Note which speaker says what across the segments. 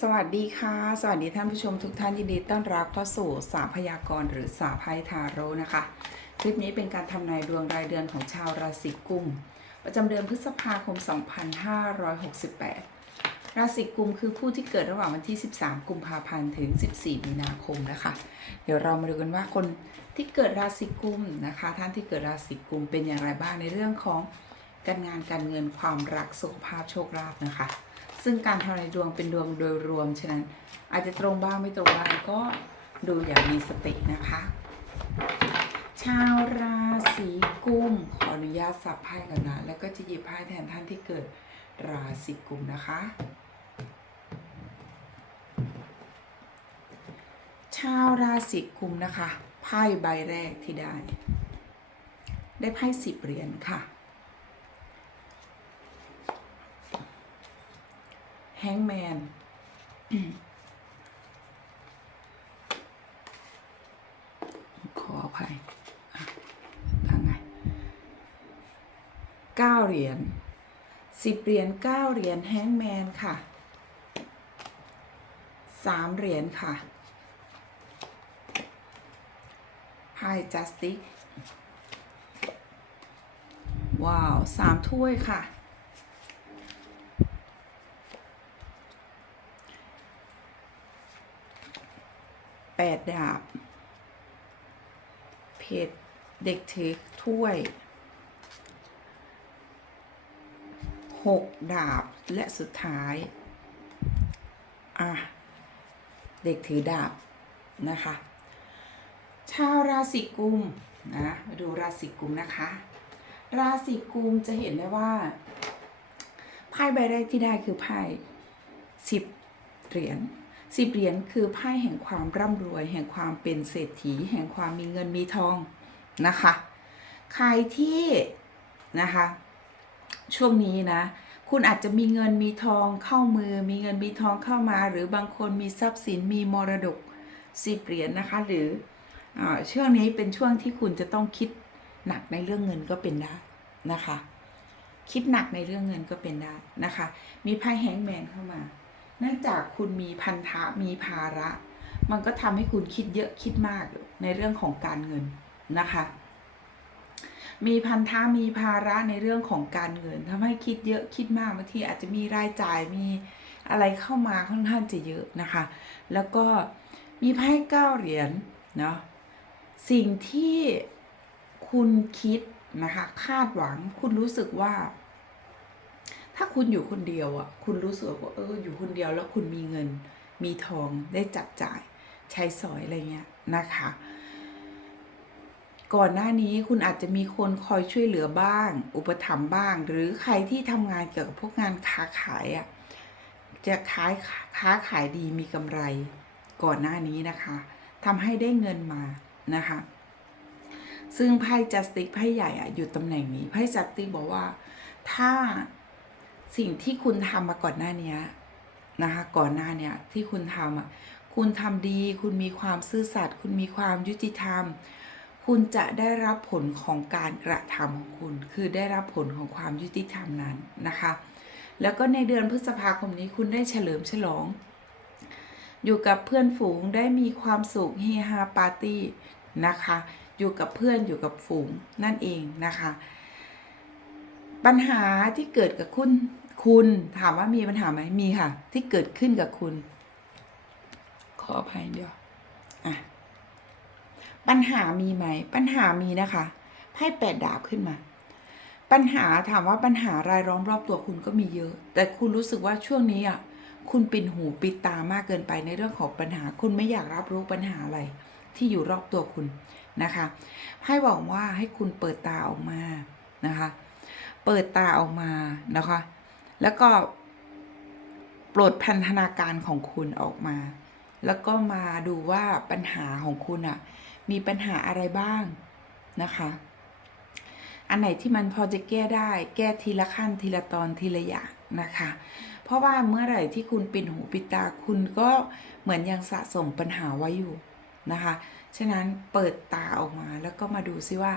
Speaker 1: สวัสดีค่ะ สวัสดีท่านผู้ชมทุกท่านยินดีต้อนรับเข้าสู่สาพยากรณ์หรือสาไพ่ทาโร่นะคะ คลิปนี้เป็นการทำนายดวงรายเดือนของชาวราศีกุม ประจำเดือนพฤษภาคม 2568 ราศีกุมคือผู้ที่เกิดระหว่างวันที่ 13 กุมภาพันธ์ถึง 14 มีนาคมนะคะ เดี๋ยวเรามาดูกันว่าคนที่เกิดราศีกุมนะคะ ท่านที่เกิดราศีกุมเป็นอย่างไรบ้างในเรื่องของการงานการเงินความรักสุขภาพโชคลาภนะคะ ซึ่งการทำในายดวงเป็นดวงโดยรวม ฉะนั้นอาจจะตรงบ้างไม่ตรงบ้างก็ดูอย่างมีสตินะคะ ชาวราศีกุมขออนุญาตสับไพ่กันนะ แล้วก็จะหยิบไพ่แทนท่านที่เกิดราศีกุมนะคะ ชาวราศีกุมนะคะไพ่ใบแรกที่ได้ ได้ไพ่สิบเหรียญค่ะ ฮงแมนขออภัยอะทางไงเก้าเหรียญสิบเหรียญเก้าเหรียญแฮงแมนค่ะสามเหรียญค่ะไพ่จัสติกว้าวสามถ้วยค่ะ แปดดาบ เพจเด็กถือถ้วยหกดาบและสุดท้าย อะ เด็กถือดาบนะคะ ชาวราศีกุมนะมาดูราศีกุมนะคะ ราศีกุมจะเห็นได้ว่าไพ่ใบแรกที่ได้คือไพ่สิบเหรียญ สิบเหรียญคือไพ่แห่งความร่ำรวย แห่งความเป็นเศรษฐี แห่งความมีเงินมีทองนะคะ ใครที่นะคะ ช่วงนี้นะ คุณอาจจะมีเงินมีทองเข้ามือ มีเงินมีทองเข้ามา หรือบางคนมีทรัพย์สินมีมรดกสิบเหรียญนะคะ หรืออาช่วงนี้เป็นช่วงที่คุณจะต้องคิดหนักในเรื่องเงินก็เป็นได้นะคะ คิดหนักในเรื่องเงินก็เป็นได้นะคะ มีไพ่แฮงแมนเข้ามา เนื่องจากคุณมีพันธะมีภาระ มันก็ทำให้คุณคิดเยอะคิดมากในเรื่องของการเงินนะคะ มีพันธะมีภาระในเรื่องของการเงินทำให้คิดเยอะคิดมากบางทีอาจจะมีรายจ่ายมีอะไรเข้ามาค่อนข้างจะเยอะนะคะ แล้วก็มีไพ่เก้าเหรียญเนาะสิ่งที่คุณคิดนะคะคาดหวังคุณรู้สึกว่า ถ้าคุณอยู่คนเดียวอะ คุณรู้สึกว่าเอออยู่คนเดียวแล้วคุณมีเงิน มีทองได้จับจ่าย ใช้สอยอะไรเงี้ยนะคะ ก่อนหน้านี้คุณอาจจะมีคนคอยช่วยเหลือบ้าง อุปถัมภ์บ้าง หรือใครที่ทำงานเกี่ยวกับพวกงานค้าขายอะจะขายค้าขายดีมีกำไร ก่อนหน้านี้นะคะทำให้ได้เงินมานะคะ ซึ่งไพ่จัสติกไพ่ใหญ่อะอยู่ตำแหน่งนี้ไพ่จัสติกบอกว่า ถ้า สิ่งที่คุณทำมาก่อนหน้านี้นะคะ ก่อนหน้าเนี้ยที่คุณทำอะคุณทำดี คุณมีความซื่อสัตย์คุณมีความยุติธรรม คุณจะได้รับผลของการกระทำของคุณ คือได้รับผลของความยุติธรรมนั้นนะคะ แล้วก็ในเดือนพฤษภาคมนี้คุณได้เฉลิมฉลอง อยู่กับเพื่อนฝูงได้มีความสุขเฮฮาปาร์ตี้นะคะ อยู่กับเพื่อนอยู่กับฝูงนั่นเองนะคะ ปัญหาที่เกิดกับคุณ คุณถามว่ามีปัญหาไหมมีค่ะ ที่เกิดขึ้นกับคุณ ขออภัยเดียวอะปัญหามีไหม ปัญหามีนะคะไพ่แปดดาบขึ้นมา ปัญหาถามว่าปัญหารายล้อมรอบตัวคุณก็มีเยอะ แต่คุณรู้สึกว่าช่วงนี้อะคุณปิดหูปิดตามากเกินไปในเรื่องของปัญหา คุณไม่อยากรับรู้ปัญหาอะไร ที่อยู่รอบตัวคุณนะคะไพ่บอกว่าให้คุณเปิดตาออกมานะคะ เปิดตาออกมานะคะ แล้วก็ปลดพันธนาการของคุณออกมา แล้วก็มาดูว่าปัญหาของคุณอะมีปัญหาอะไรบ้างนะคะ อันไหนที่มันพอจะแก้ได้ แก้ทีละขั้นทีละตอนทีละอย่างนะคะ เพราะว่าเมื่อไหร่ที่คุณปิดหูปิดตาคุณก็เหมือนยังสะสมปัญหาไว้อยู่นะคะ ฉะนั้นเปิดตาออกมาแล้วก็มาดูซิว่า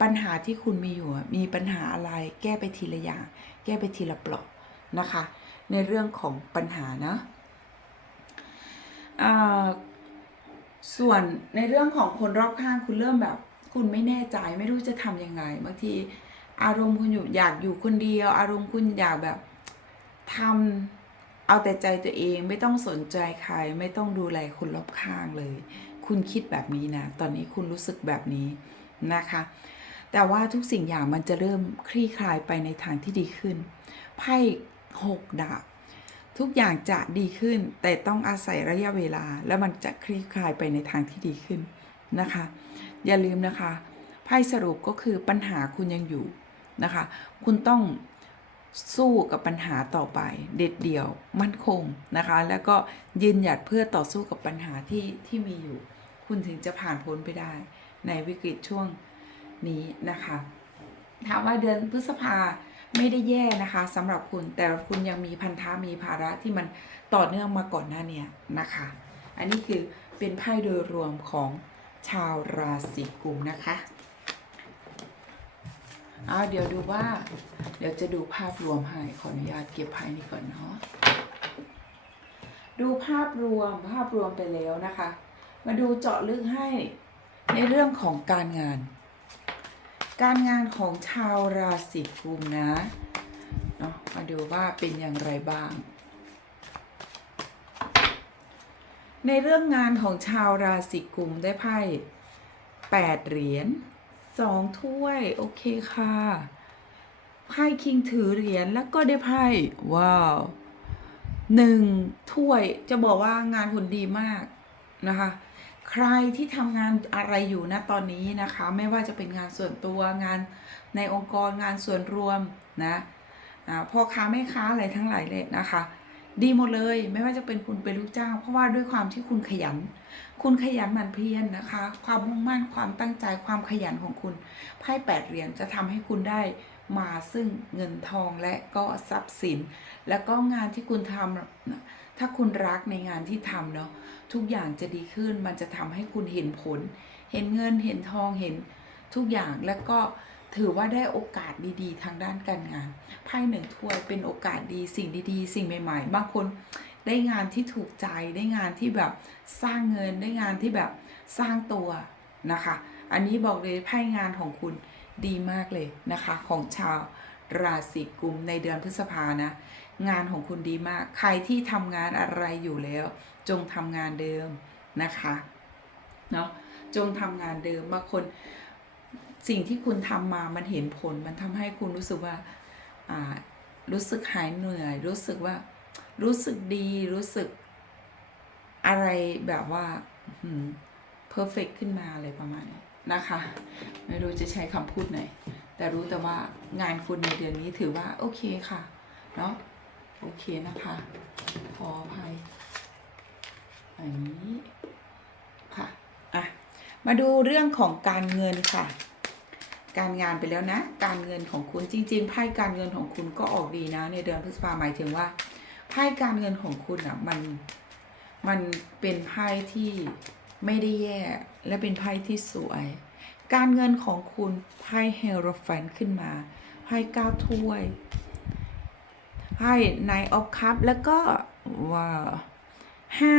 Speaker 1: ปัญหาที่คุณมีอยู่อะมีปัญหาอะไร แก้ไปทีละอย่าง แก้ไปทีละเปลอก นะคะ ในเรื่องของปัญหานะอ่าส่วนในเรื่องของคนรอบข้างคุณเริ่มแบบ คุณไม่แน่ใจไม่รู้จะทำยังไงบางทีอารมณ์คุณอยู่อยากอยู่คนเดียว อารมณ์คุณอยากแบบทำเอาแต่ใจตัวเองไม่ต้องสนใจใคร ไม่ต้องดูแลคนรอบข้างเลย คุณคิดแบบนี้นะตอนนี้คุณรู้สึกแบบนี้นะคะ แต่ว่าทุกสิ่งอย่างมันจะเริ่มคลี่คลายไปในทางที่ดีขึ้นไพ่ หกดาบ ทุกอย่างจะดีขึ้น แต่ต้องอาศัยระยะเวลา แล้วมันจะคลี่คลายไปในทางที่ดีขึ้นนะคะ อย่าลืมนะคะไพ่สรุปก็คือปัญหาคุณยังอยู่นะคะ คุณต้องสู้กับปัญหาต่อไป เด็ดเดี่ยว มั่นคงนะคะ แล้วก็ยืนหยัดเพื่อต่อสู้กับปัญหาที่ที่มีอยู่ คุณถึงจะผ่านพ้นไปได้ ในวิกฤตช่วงนี้นะคะถามว่าเดือนพฤษภา ไม่ได้แย่นะคะสำหรับคุณแต่คุณยังมีพันธะมีภาระที่มันต่อเนื่องมาก่อนหน้าเนี้นะคะ อันนี้คือเป็นไพ่โดยรวมของชาวราศีกุมนะคะเอาเดี๋ยวดูว่า เดี๋ยวจะดูภาพรวมให้ขออนุญาตเก็บไพ่นี้ก่อนเนาะดูภาพรวมภาพรวมไปแล้วนะคะ มาดูเจาะลึกให้ในเรื่องของการงาน การงานของชาวราศีกุมนะเนาะมาดูว่าเป็นอย่างไรบ้าง ในเรื่องงานของชาวราศีกุมได้ไพ่แปดเหรียญสองถ้วย โอเคค่ะไพ่คิงถือเหรียญแล้วก็ได้ไพ่ว้าวหนึ่งถ้วยจะบอกว่างานคุณดีมากนะคะ ใครที่ทำงานอะไรอยู่นะตอนนี้นะคะ ไม่ว่าจะเป็นงานส่วนตัวงานในองค์กรงานส่วนรวมนะพ่อค้าแม่ค้าอะไรทั้งหลายเลยนะคะ ดีหมดเลยไม่ว่าจะเป็นคุณเป็นลูกจ้างเพราะว่าด้วยความที่คุณขยัน คุณขยันหมั่นเพียรนะคะ ความมุ่งมั่นความตั้งใจความขยันของคุณไพ่แปดเหรียญจะทำให้คุณได้มาซึ่งเงินทองและก็ทรัพย์สิน แล้วก็งานที่คุณทำ ถ้าคุณรักในงานที่ทำเนาะทุกอย่างจะดีขึ้นมันจะทำให้คุณเห็นผล เห็นเงินเห็นทองเห็นทุกอย่างแล้วก็ถือว่าได้โอกาสดีๆ ทางด้านการงานไพ่หนึ่งถ้วยเป็นโอกาสดีสิ่งดีๆ สิ่งใหม่ๆบางคนได้งานที่ถูกใจได้งานที่แบบสร้างเงินได้งานที่แบบสร้างตัวนะคะ อันนี้บอกเลยไพ่งานของคุณดีมากเลยนะคะ ของชาวราศีกุมในเดือนพฤษภานะ งานของคุณดีมาก ใครที่ทำงานอะไรอยู่แล้ว จงทำงานเดิมนะคะเนาะจงทำงานเดิมบางคนสิ่งที่คุณทำมามันเห็นผลมันทำให้คุณรู้สึกว่ารู้สึกหายเหนื่อย รู้สึกว่ารู้สึกดีรู้สึกอะไรแบบว่าเพอร์เฟกขึ้นมาอะไรประมาณนี้นะคะ ไม่รู้จะใช้คำพูดไหน แต่รู้แต่ว่างานคุณในเดือนนี้ถือว่าโอเคค่ะ เนาะ โอเคนะคะ ขออภัยอันนี้ค่ะอะ มาดูเรื่องของการเงินค่ะ การงานไปแล้วนะ การเงินของคุณจริงๆไพ่การเงินของคุณก็ออกดีนะ ในเดือนพฤษภาหมายถึงว่าไพ่การเงินของคุณอะมันมันเป็นไพ่ที่ไม่ได้แย่และเป็นไพ่ที่สวย การเงินของคุณไพ่เฮโรแฟนขึ้นมาไพ่เก้าถ้วย ไพ่ไนออฟคัพแล้วก็ว้าห้า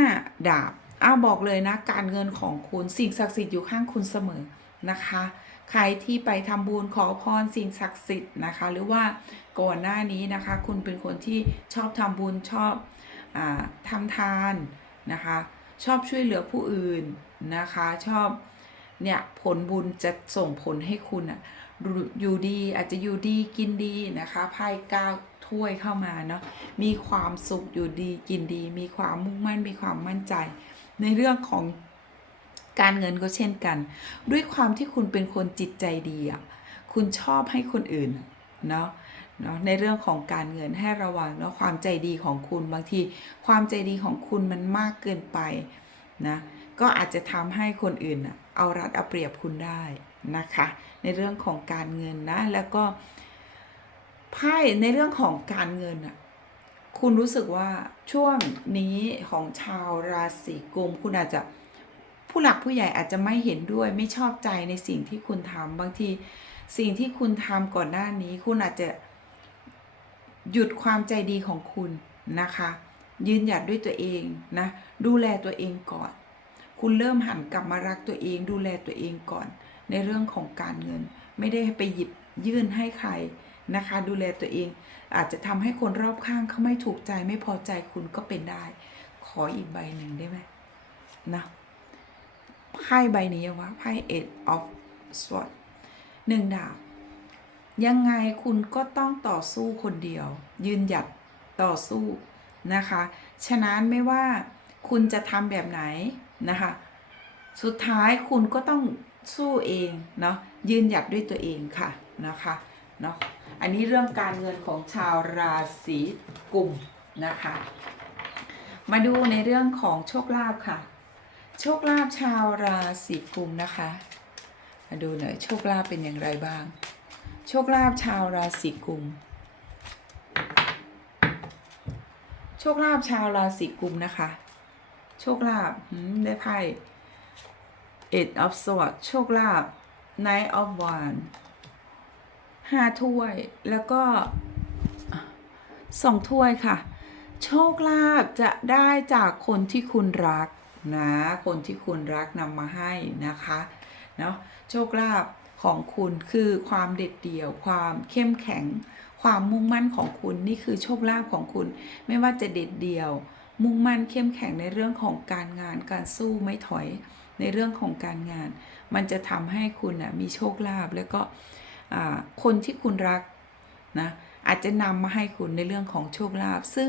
Speaker 1: ดาบอ้าบอกเลยนะ การเงินของคุณสิ่งศักดิ์สิทธิ์อยู่ข้างคุณเสมอนะคะ ใครที่ไปทำบุญขอพรสิ่งศักดิ์สิทธิ์นะคะ หรือว่าก่อนหน้านี้นะคะ คุณเป็นคนที่ชอบทำบุญชอบอทำทานนะคะ ชอบช่วยเหลือผู้อื่นนะคะ ชอบเนี่ยผลบุญจะส่งผลให้คุณอะอยู่ดีอาจจะอยู่ดีกินดีนะคะไพ่เก้า ถ้วยเข้ามาเนาะมีความสุขอยู่ดีกินดี มีความมุ่งมั่นมีความมั่นใจ ในเรื่องของการเงินก็เช่นกัน ด้วยความที่คุณเป็นคนจิตใจดีอะคุณชอบให้คนอื่นเนาะเนาะในเรื่องของการเงินให้ระวังเนาะความใจดีของคุณบางที ความใจดีของคุณมันมากเกินไปนะก็อาจจะทำให้คนอื่นอะเอารัดเอาเปรียบคุณได้นะคะ ในเรื่องของการเงินนะแล้วก็ ไพ่ในเรื่องของการเงินอะคุณรู้สึกว่าช่วงนี้ของชาวราศีกุมคุณอาจจะผู้หลักผู้ใหญ่อาจจะไม่เห็นด้วยไม่ชอบใจในสิ่งที่คุณทำบางทีสิ่งที่คุณทำก่อนหน้านี้ คุณอาจจะหยุดความใจดีของคุณนะคะ ยืนหยัดด้วยตัวเองนะดูแลตัวเองก่อน คุณเริ่มหันกลับมารักตัวเอง ดูแลตัวเองก่อน ในเรื่องของการเงิน ไม่ได้ไปหยิบยื่นให้ใคร นะคะ ดูแลตัวเอง อาจจะทำให้คนรอบข้างเขาไม่ถูกใจไม่พอใจคุณก็เป็นได้ ขออีกใบหนึ่งได้ไหมนะไพ่ใบนี้ว่าไพ่ eight of swords หนึ่งดาบยังไงคุณก็ต้องต่อสู้คนเดียว ยืนหยัดต่อสู้นะคะ ฉะนั้นไม่ว่าคุณจะทำแบบไหนนะคะ สุดท้ายคุณก็ต้องสู้เองเนาะยืนหยัดด้วยตัวเองค่ะนะคะ เนาะอันนี้เรื่องการเงินของชาวราศีกุมนะคะ มาดูในเรื่องของโชคลาภค่ะ โชคลาภชาวราศีกุมนะคะ มาดูหน่อยโชคลาภเป็นอย่างไรบ้าง โชคลาภชาวราศีกุม โชคลาภชาวราศีกุมนะคะ โชคลาภได้ไพ่ eight of swords โชคลาภ nine of wands ห้าถ้วยแล้วก็สองถ้วยค่ะ โชคลาภจะได้จากคนที่คุณรักนะคนที่คุณรักนำมาให้นะคะเนาะโชคลาภของคุณคือความเด็ดเดี่ยว ความเข้มแข็ง ความมุ่งมั่นของคุณนี่คือโชคลาภของคุณ ไม่ว่าจะเด็ดเดี่ยว มุ่งมั่นเข้มแข็งในเรื่องของการงานการสู้ไม่ถอยในเรื่องของการงาน มันจะทำให้คุณนะมีโชคลาภแล้วก็ คนที่คุณรักนะอาจจะนำมาให้คุณในเรื่องของโชคลาภซึ่ง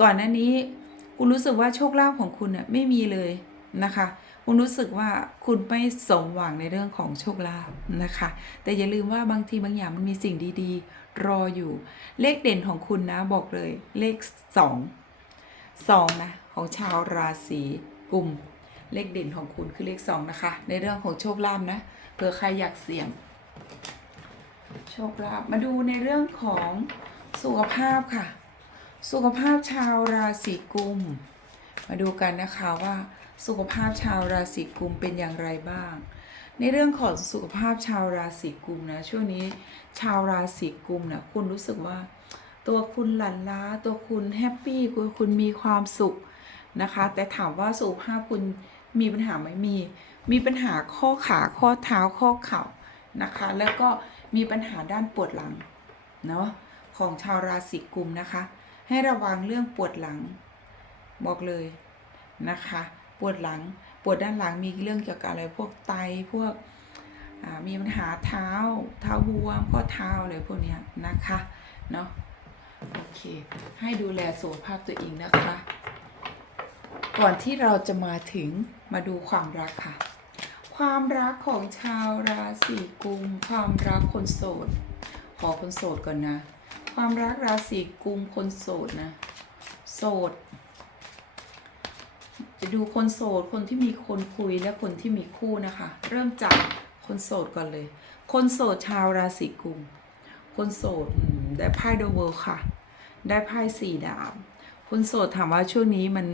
Speaker 1: ก่อนหน้านี้คุณรู้สึกว่าโชคลาภของคุณน่ะไม่มีเลยนะคะ คุณรู้สึกว่าคุณไม่สมหวังในเรื่องของโชคลาภนะคะ แต่อย่าลืมว่าบางทีบางอย่างมันมีสิ่งดีๆ รออยู่ เลขเด่นของคุณนะบอกเลยเลขสองสองนะของชาวราศีกุมเลขเด่นของคุณคือเลขสองนะคะ ในเรื่องของโชคลาภนะเผื่อใครอยากเสี่ยง โชคลาภมาดูในเรื่องของสุขภาพค่ะ สุขภาพชาวราศีกุม มาดูกันนะคะว่า สุขภาพชาวราศีกุมเป็นอย่างไรบ้าง ในเรื่องของสุขภาพชาวราศีกุมนะช่วงนี้ชาวราศีกุมนะคุณรู้สึกว่า ตัวคุณหลั่นล้า ตัวคุณแฮปปี้คุณมีความสุขนะคะ แต่ถามว่าสุขภาพคุณมีปัญหาไหมมี มีปัญหาข้อขาข้อเท้าข้อเข่า นะคะ แล้วก็มีปัญหาด้านปวดหลังเนาะของชาวราศีกุมนะคะ ให้ระวังเรื่องปวดหลัง บอกเลยนะคะ ปวดหลังปวดด้านหลังมีเรื่องเกี่ยวกับอะไรพวกไตพวกมีปัญหาเท้าเท้าบวมข้อเท้าอะไรพวกนี้นะคะเนาะโอเค ให้ดูแลสุขภาพตัวเองนะคะ ก่อนที่เราจะมาถึงมาดูความรักค่ะ ความรักของชาวราศีกุม ความรักคนโสด ขอคนโสดก่อนนะ ความรักราศีกุมคนโสดนะ โสด จะดูคนโสด คนที่มีคนคุยและคนที่มีคู่นะคะ เริ่มจากคนโสดก่อนเลย คนโสดชาวราศีกุม คนโสดได้ไพ่เดอะเวิลด์ค่ะ ได้ไพ่สี่ดาบคนโสดถามว่าช่วงนี้มัน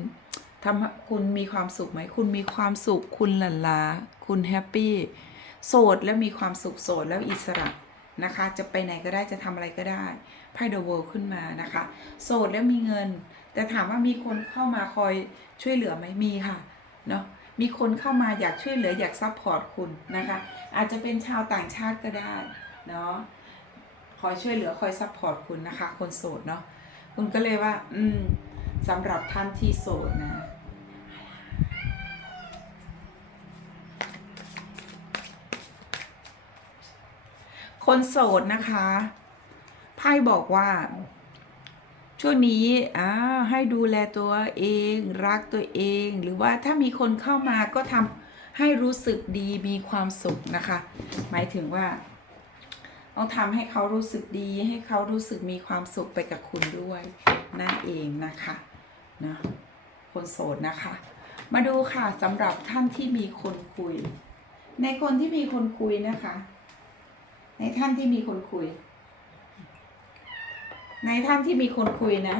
Speaker 1: ทำคุณมีความสุขไหม คุณมีความสุข คุณหลั่นล้า คุณแฮปปี้ โสดแล้วมีความสุข โสดแล้วอิสระ นะคะ จะไปไหนก็ได้ จะทำอะไรก็ได้ไพ่เดอะเวิลด์ขึ้นมานะคะ โสดแล้วมีเงิน แต่ถามว่ามีคนเข้ามาคอยช่วยเหลือไหมมีค่ะ เนาะมีคนเข้ามาอยากช่วยเหลืออยากซัพพอร์ตคุณนะคะ อาจจะเป็นชาวต่างชาติก็ได้ เนาะคอยช่วยเหลือคอยซัพพอร์ตคุณนะคะ คนโสดเนาะ คุณก็เลยว่า อืมสำหรับท่านที่โสดนะ คนโสดนะคะไพ่บอกว่า ช่วงนี้อ่าให้ดูแลตัวเอง รักตัวเอง หรือว่าถ้ามีคนเข้ามาก็ทำให้รู้สึกดีมีความสุขนะคะ หมายถึงว่า ต้องทำให้เขารู้สึกดี ให้เขารู้สึกมีความสุขไปกับคุณด้วยนั่นเองนะคะนะคนโสดนะคะ มาดูค่ะสำหรับท่านที่มีคนคุย ในคนที่มีคนคุยนะคะ ในท่านที่มีคนคุย ในท่านที่มีคนคุยนะ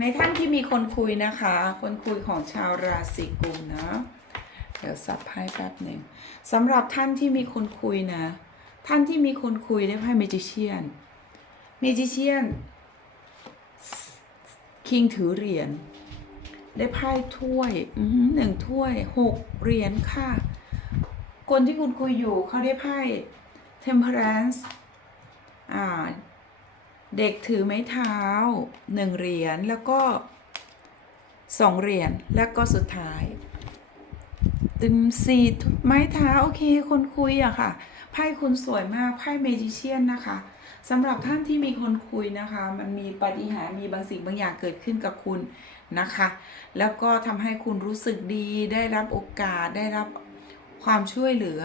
Speaker 1: ในท่านที่มีคนคุยนะคะ คนคุยของชาวราศีกุมนะ เดี๋ยวสับไพ่แป๊บหนึ่งสำหรับท่านที่มีคนคุยนะ ท่านที่มีคนคุยได้ไพ่เมจิเชียนเมจิเชียนคิงถือเหรียญ ได้ไพ่ถ้วยหนึ่งถ้วยหกเหรียญค่ะ คนที่คุณคุยอยู่เขาได้ไพ่ temperance อ่า เด็กถือไม้เท้าหนึ่งเหรียญแล้วก็สองเหรียญแล้วก็สุดท้ายตึมสี่ไม้เท้าโอเค คนคุยอะค่ะไพ่คุณสวยมากไพ่เมจิเชียนนะคะสำหรับท่านที่มีคนคุยนะคะ มันมีปฏิหารมีบางสิ่งบางอย่างเกิดขึ้นกับคุณ นะคะ แล้วก็ทำให้คุณรู้สึกดีได้รับโอกาสได้รับความช่วยเหลือ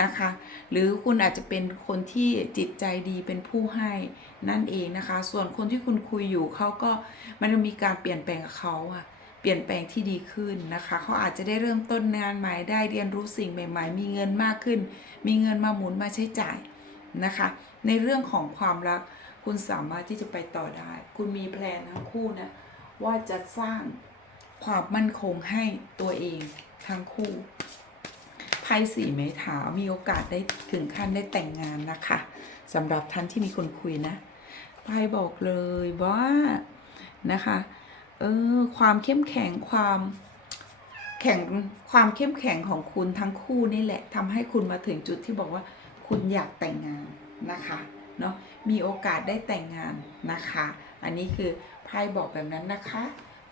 Speaker 1: นะคะ หรือคุณอาจจะเป็นคนที่จิตใจดีเป็นผู้ให้นั่นเองนะคะ ส่วนคนที่คุณคุยอยู่เขาก็มันจะมีการเปลี่ยนแปลงกับเขาอะเปลี่ยนแปลงที่ดีขึ้นนะคะ เขาอาจจะได้เริ่มต้นงานใหม่ได้เรียนรู้สิ่งใหม่ ๆ มีเงินมากขึ้น มีเงินมาหมุนมาใช้จ่ายนะคะ ในเรื่องของความรักคุณสามารถที่จะไปต่อได้ คุณมีแพลนทั้งคู่นะ ว่าจะสร้างความมั่นคงให้ตัวเองทั้งคู่ไพ่สี่ไม้เท้ามีโอกาสได้ถึงขั้นได้แต่งงานนะคะสำหรับท่านที่มีคนคุยนะไพ่บอกเลยว่านะคะเออความเข้มแข็งความแข็งความเข้มแข็งของคุณทั้งคู่นี่แหละทำให้คุณมาถึงจุดที่บอกว่าคุณอยากแต่งงานนะคะเนาะมีโอกาสได้แต่งงานนะคะ อันนี้คือไพ่บอกแบบนั้นนะคะ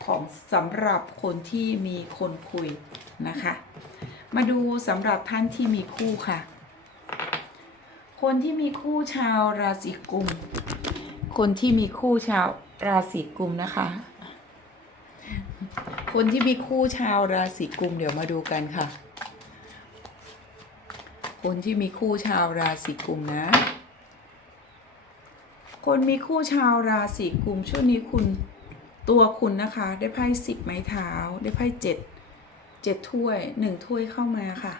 Speaker 1: ของสำหรับคนที่มีคนคุยนะคะ มาดูสำหรับท่านที่มีคู่ค่ะ คนที่มีคู่ชาวราศีกุม คนที่มีคู่ชาวราศีกุมนะคะ คนที่มีคู่ชาวราศีกุมเดี๋ยวมาดูกันค่ะ คนที่มีคู่ชาวราศีกุมนะ คนมีคู่ชาวราศีกุมช่วงนี้คุณตัวคุณนะคะ ได้ไพ่สิบไม้เท้า ได้ไพ่เจ็ดเจ็ดถ้วยหนึ่งถ้วยเข้ามาค่ะ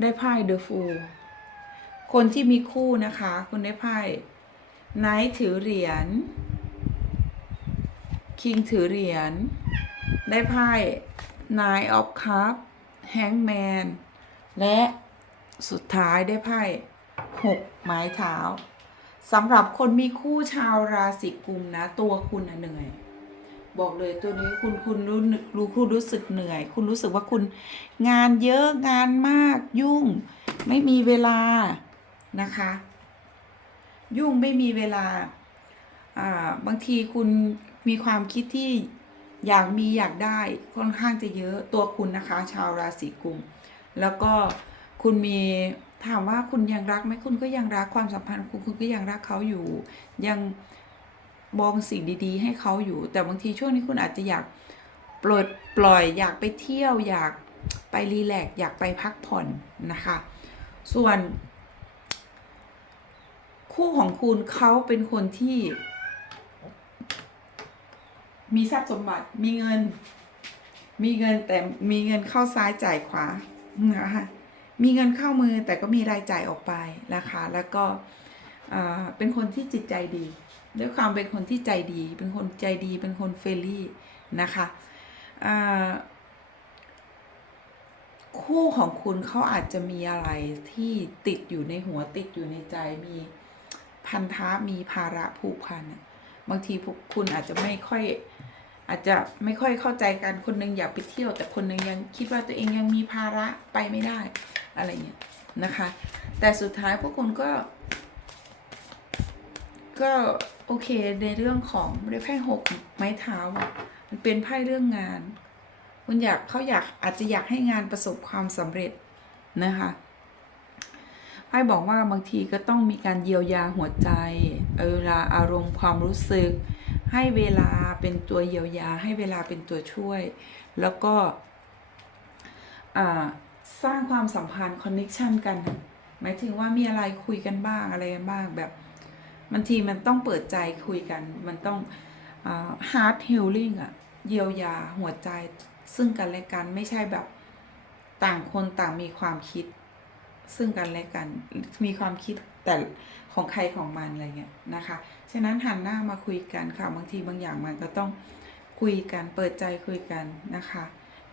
Speaker 1: ได้ไพ่เดอะฟูลคนที่มีคู่นะคะ คุณได้ไพ่ไนท์ถือเหรียญคิงถือเหรียญได้ไพ่ Nine of Cups Hangman และสุดท้ายได้ไพ่ หกไม้เท้าสำหรับคนมีคู่ชาวราศีกุมนะ ตัวคุณนะเหนื่อย บอกเลยตัวนี้คุณคุณรู้รู้คุณรู้สึกเหนื่อย คุณรู้สึกว่าคุณงานเยอะงานมากยุ่ง ไม่มีเวลานะคะ ยุ่งไม่มีเวลาอ่าบางทีคุณมีความคิดที่อยากมีอยากได้ค่อนข้างจะเยอะตัวคุณนะคะ ชาวราศีกุม แล้วก็คุณมี ถามว่าคุณยังรักไหมคุณก็ยังรักความสัมพันธ์คุณคุณก็ยังรักเขาอยู่ ยังมองสิ่งดี ๆ ให้เขาอยู่ แต่บางทีช่วงนี้คุณอาจจะอยากปลดปล่อย อยากไปเที่ยว อยากไปรีแลกซ์อยากไปพักผ่อนนะคะ ส่วน คู่ของคุณเขาเป็นคนที่ มีทรัพย์สมบัติมีเงิน มีเงินแต่มีเงินเข้าซ้ายจ่ายขวานะคะ มีเงินเข้ามือแต่ก็มีรายจ่ายออกไปนะคะ แล้วก็เป็นคนที่จิตใจดี ด้วยความเป็นคนที่ใจดี เป็นคนใจดี เป็นคนเฟรนลี่นะคะคู่ของคุณเขาอาจจะมีอะไรที่ติดอยู่ในหัวติดอยู่ในใจมีพันธะมีภาระผูกพันบางทีคุณอาจจะไม่ค่อย อาจจะไม่ค่อยเข้าใจกันคนหนึงอยากไปเที่ยว แต่คนหนึงยังคิดว่าตัวเองยังมีภาระไปไม่ได้อะไรเงี้ยนะคะ แต่สุดท้ายพวกคุณก็ ก็โอเคในเรื่องของได้ไพ่หกไม้เท้าอะมันเป็นไพ่เรื่องงาน คุณอยากเขาอยากอาจจะอยากให้งานประสบความสำเร็จนะคะไพ่บอกว่าบางทีก็ต้องมีการเยียวยาหัวใจเวลาอารมณ์ความรู้สึก ให้เวลาเป็นตัวเยียวยา ให้เวลาเป็นตัวช่วย แล้วก็สร้างความสัมพันธ์คอนเน็ชันกันหมายถึงว่ามีอะไรคุยกันบ้างอะไรกันบ้างแบบบางทีมันต้องเปิดใจคุยกัน มันต้องอ่า heart healing อะเยียวยาหัวใจซึ่งกันและกันไม่ใช่แบบต่างคนต่างมีความคิด ซึ่งกันและกันมีความคิด แต่ของใครของมันอะไรเงี้ยนะคะ ฉะนั้นหันหน้ามาคุยกันค่ะ บางทีบางอย่างมันก็ต้องคุยกัน เปิดใจคุยกันนะคะ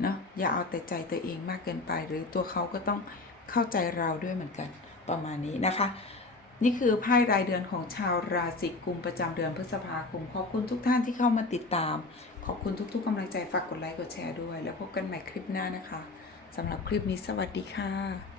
Speaker 1: เนาะอย่าเอาแต่ใจตัวเองมากเกินไป หรือตัวเขาก็ต้องเข้าใจเราด้วยเหมือนกันประมาณนี้นะคะ นี่คือไพ่รายเดือนของชาวราศีกุมประจำเดือนพฤษภาคม ขอบคุณทุกท่านที่เข้ามาติดตาม ขอบคุณทุกๆกำลังใจฝากกดไลค์กดแชร์ด้วย แล้วพบกันใหม่คลิปหน้านะคะสำหรับคลิปนี้สวัสดีค่ะ